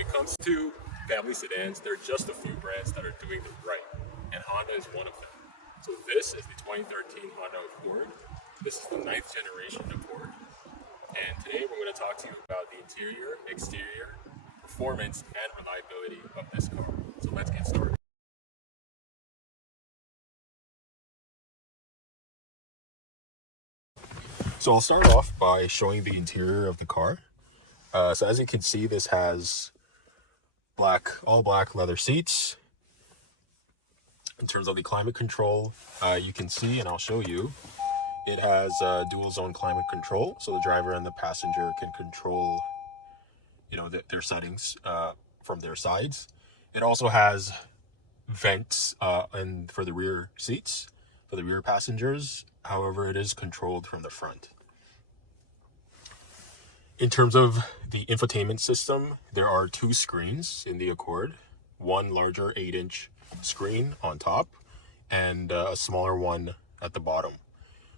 it comes to family sedans, there are just a few brands that are doing it right, and Honda is one of them. So this is the 2013 Honda Accord. This is the 9th generation Accord. And today we're going to talk to you about the interior, exterior, performance, and reliability of this car. So let's get started. So I'll start off by showing the interior of the car. So as you can see, this has all black leather seats. In terms of the climate control, you can see, and I'll show you, it has dual zone climate control. So the driver and the passenger can control, their settings from their sides. It also has vents and for the rear seats, for the rear passengers. However, it is controlled from the front. In terms of the infotainment system, there are 2 screens in the Accord. One larger 8-inch screen on top and a smaller one at the bottom.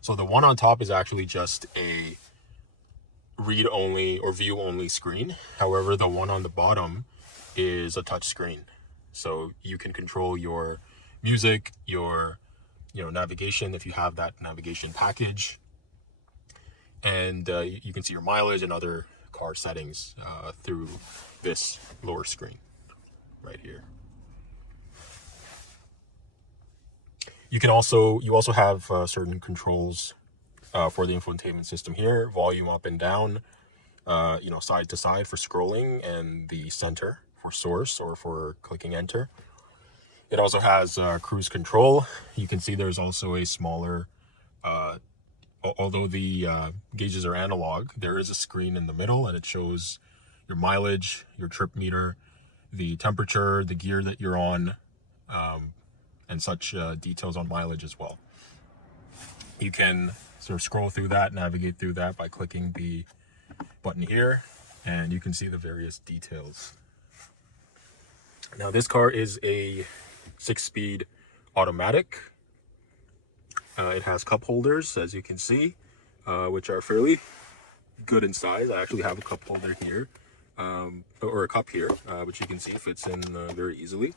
So the one on top is actually just a read-only or view-only screen. However, the one on the bottom is a touch screen. So you can control your music, your navigation if you have that navigation package, and you can see your mileage and other car settings through this lower screen right here. You also have certain controls for the infotainment system here: volume up and down, side to side for scrolling, and the center for source or for clicking enter. It also has cruise control. You can see there's also a smaller, although the gauges are analog, there is a screen in the middle, and it shows your mileage, your trip meter, the temperature, the gear that you're on, and such details on mileage as well. You can sort of scroll through that, navigate through that by clicking the button here, and you can see the various details. Now, this car is a 6-speed automatic. It has cup holders, as you can see, which are fairly good in size. I actually have a cup holder here, or a cup here, which you can see fits in very easily.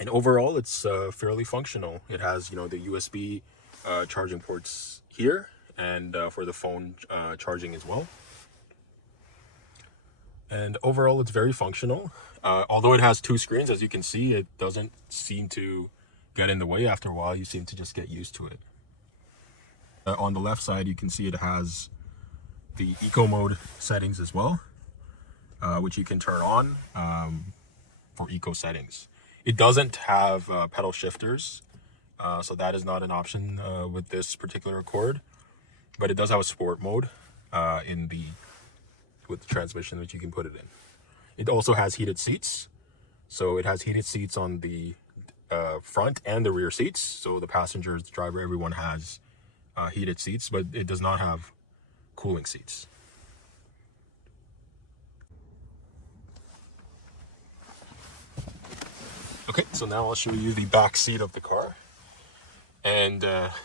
And overall, it's fairly functional. It has, the USB charging ports here, and for the phone charging as well. And overall, it's very functional. Although it has 2 screens, as you can see, it doesn't seem to get in the way. After a while, you seem to just get used to it. On the left side, you can see it has the eco mode settings as well, which you can turn on for eco settings. It doesn't have pedal shifters, so that is not an option with this particular Accord, but it does have a sport mode with the transmission, which you can put it in. It also has heated seats. So it has heated seats on the front and the rear seats. So the passengers, the driver, everyone has heated seats, but it does not have cooling seats. Okay, so now I'll show you the back seat of the car. And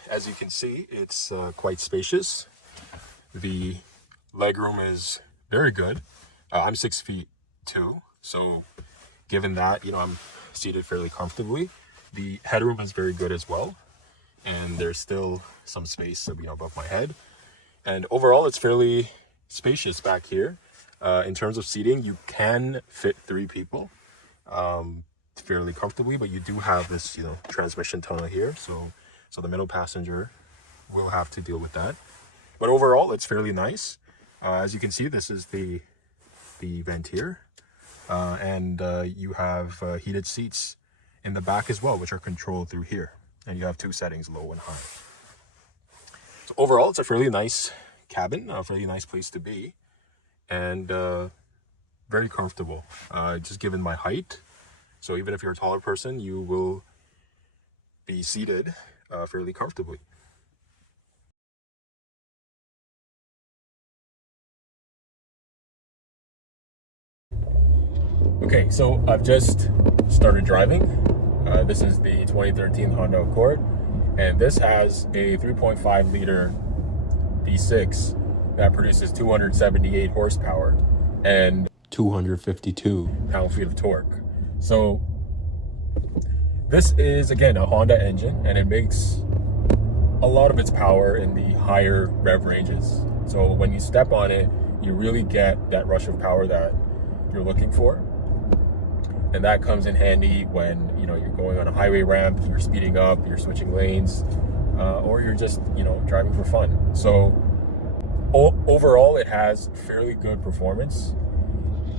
as you can see, it's quite spacious. The legroom is very good. I'm 6'2", so given that, I'm seated fairly comfortably. The headroom is very good as well, and there's still some space above my head. And overall, it's fairly spacious back here. In terms of seating, you can fit 3 people fairly comfortably, but you do have this transmission tunnel here, so the middle passenger will have to deal with that. But overall, it's fairly nice. As you can see, this is the vent here, and you have heated seats in the back as well, which are controlled through here, and you have 2 settings, low and high. So overall, it's a fairly nice cabin, a fairly nice place to be, and very comfortable, just given my height. So even if you're a taller person, you will be seated fairly comfortably. Okay, so I've just started driving. This is the 2013 Honda Accord, and this has a 3.5 liter V6 that produces 278 horsepower. And 252 pound-feet of torque. So this is, again, a Honda engine, and it makes a lot of its power in the higher rev ranges. So when you step on it, you really get that rush of power that you're looking for. And that comes in handy when, you know, you're going on a highway ramp, you're speeding up, you're switching lanes, or you're just, you know, driving for fun. So overall, it has fairly good performance.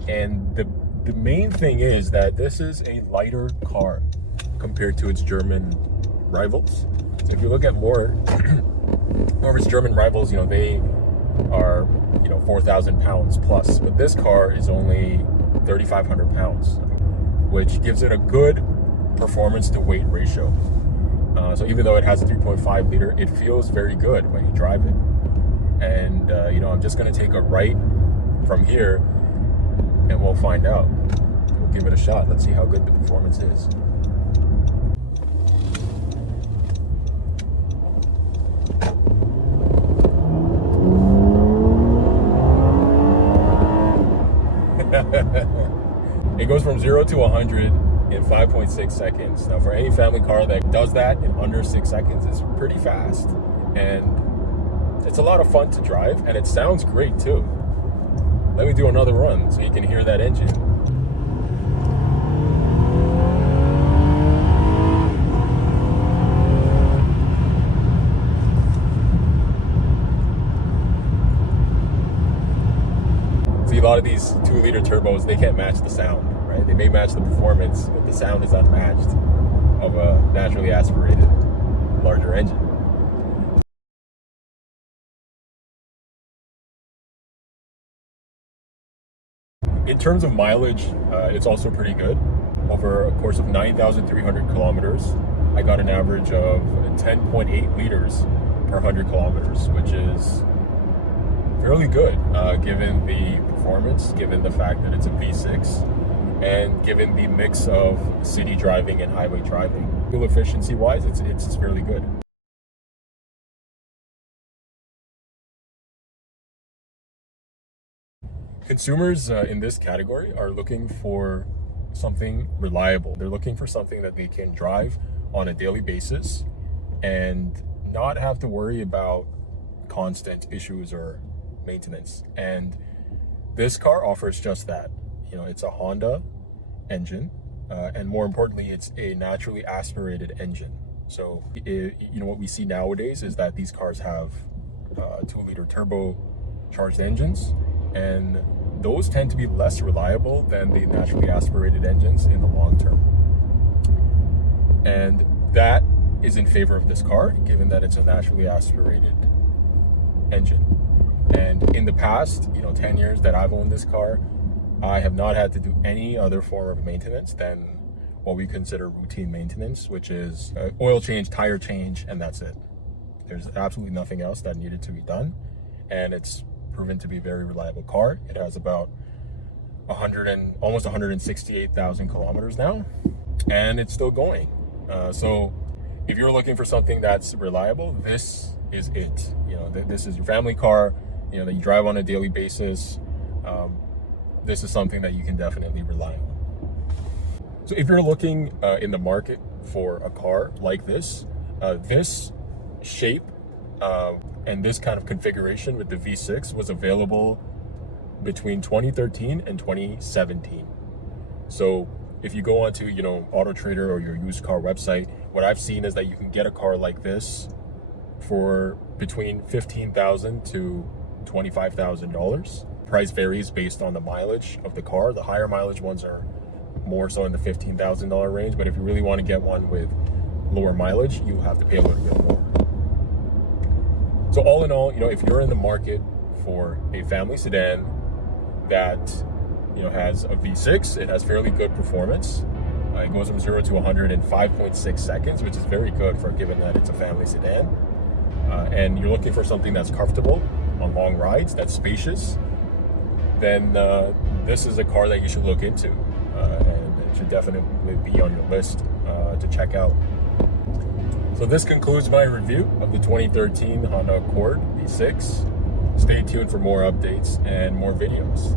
And the main thing is that this is a lighter car compared to its German rivals. So if you look at more of its German rivals, you know, they are, you know, 4,000 pounds plus, but this car is only 3,500 pounds, which gives it a good performance to weight ratio. So even though it has a 3.5 liter, it feels very good when you drive it. And you know, I'm just gonna take a right from here and we'll find out. We'll give it a shot. Let's see how good the performance is. It goes from 0 to 100 in 5.6 seconds. Now, for any family car that does that in under 6 seconds, it's pretty fast. And it's a lot of fun to drive, and it sounds great too. Let me do another run so you can hear that engine. See, a lot of these 2-liter turbos, they can't match the sound, right? They may match the performance, but the sound is unmatched of a naturally aspirated larger engine. In terms of mileage, it's also pretty good. Over a course of 9,300 kilometers, I got an average of 10.8 liters per 100 kilometers, which is fairly good, given the performance, given the fact that it's a V6, and given the mix of city driving and highway driving. Fuel efficiency-wise, it's fairly good. Consumers in this category are looking for something reliable. They're looking for something that they can drive on a daily basis and not have to worry about constant issues or maintenance. And this car offers just that. You know, it's a Honda engine, and more importantly, it's a naturally aspirated engine. So, you know, what we see nowadays is that these cars have 2-liter turbo-charged engines, and those tend to be less reliable than the naturally aspirated engines in the long term. And that is in favor of this car, given that it's a naturally aspirated engine. And in the past, you know, 10 years that I've owned this car, I have not had to do any other form of maintenance than what we consider routine maintenance, which is oil change, tire change, and that's it. There's absolutely nothing else that needed to be done. And it's proven to be a very reliable car. It has about almost 168,000 kilometers now, and it's still going. So if you're looking for something that's reliable, this is it. You know, this is your family car, you know, that you drive on a daily basis. This is something that you can definitely rely on. So if you're looking in the market for a car like this, this shape and this kind of configuration with the V6 was available between 2013 and 2017. So if you go onto, you know, AutoTrader or your used car website, what I've seen is that you can get a car like this for between $15,000 to $25,000. Price varies based on the mileage of the car. The higher mileage ones are more so in the $15,000 range, but if you really want to get one with lower mileage, you have to pay a little bit more. So all in all, you know, if you're in the market for a family sedan that, you know, has a V6, it has fairly good performance. It goes from 0 to 100 in 5.6 seconds, which is very good for given that it's a family sedan. And you're looking for something that's comfortable on long rides, that's spacious, then this is a car that you should look into. And it should definitely be on your list to check out. So this concludes my review of the 2013 Honda Accord V6. Stay tuned for more updates and more videos.